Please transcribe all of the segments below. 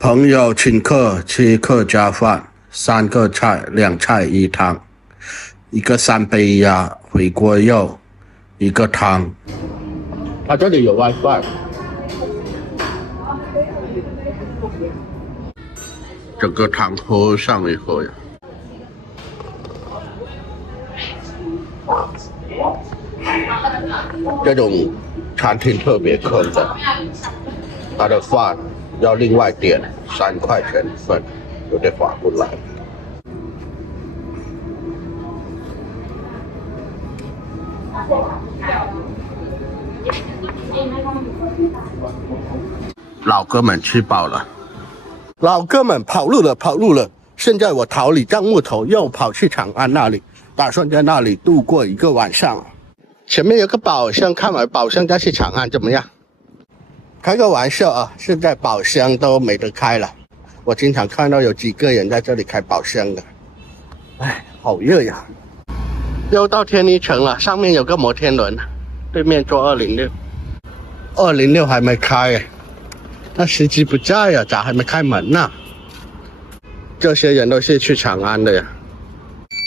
朋友请客吃客家饭，3个菜，2菜1汤，一个3杯鸭，回锅肉，一个汤。它这里有 WiFi。整个汤喝上以后呀，这种餐厅特别坑的，它的饭要另外点3块钱一份，有点划不来。老哥们吃饱了，老哥们跑路了。现在我逃离樟木头，又跑去长安那里，打算在那里度过一个晚上。前面有个宝箱，看完宝箱再去长安怎么样？开个玩笑啊，现在宝箱都没得开了。我经常看到有几个人在这里开宝箱的。哎，好热呀！又到天一城了，上面有个摩天轮，对面坐206还没开耶，那司机不在呀，咋还没开门呢？这些人都是去长安的呀。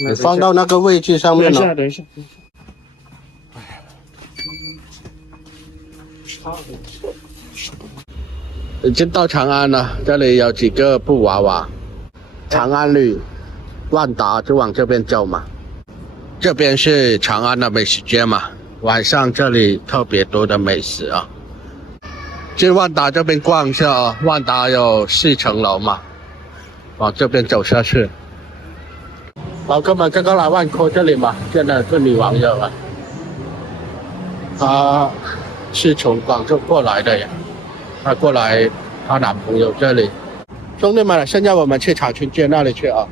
你放到那个位置上面了。等一下。已经到长安了，这里有几个布娃娃。长安旅、万达就往这边走嘛。这边是长安的美食街嘛，晚上这里特别多的美食啊。去万达这边逛一下啊，万达有4层楼嘛，往这边走下去。老哥们，刚刚来万科这里嘛，见到这女网友啊，她是从广州过来的呀，她过来她男朋友这里。兄弟们，现在我们去长春街那里去啊。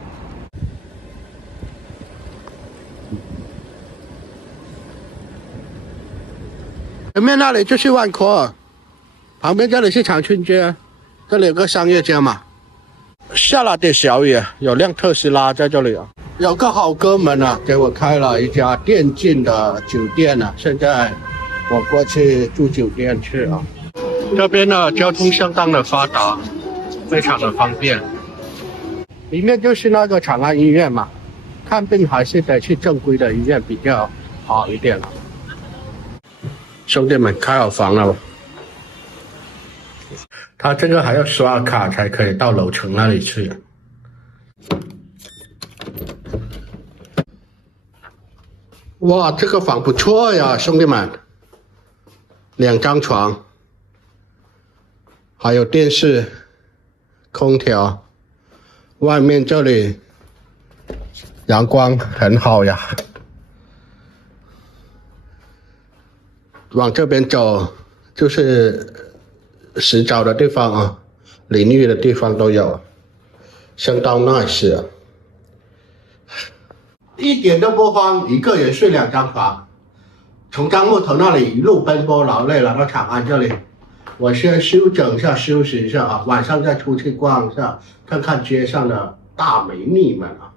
前面那里就是万科，旁边这里是长春街，这里有个商业街嘛。下了点小雨，有辆特斯拉在这里啊。有个好哥们啊，给我开了一家电竞的酒店啊，现在我过去住酒店去啊。这边的交通相当的发达，非常的方便。里面就是那个长安医院嘛，看病还是得去正规的医院比较好一点了。兄弟们，开好房了。他这个还要刷卡才可以到楼层那里去。哇，这个房不错呀，兄弟们，2张床，还有电视、空调，外面这里阳光很好呀。往这边走就是洗澡的地方啊，淋浴的地方都有，相当 nice 啊。一点都不慌，一个人睡2张床。从樟木头那里一路奔波劳累来到长安这里，我先休整一下，休息一下啊，晚上再出去逛一下，看看街上的大美女们啊。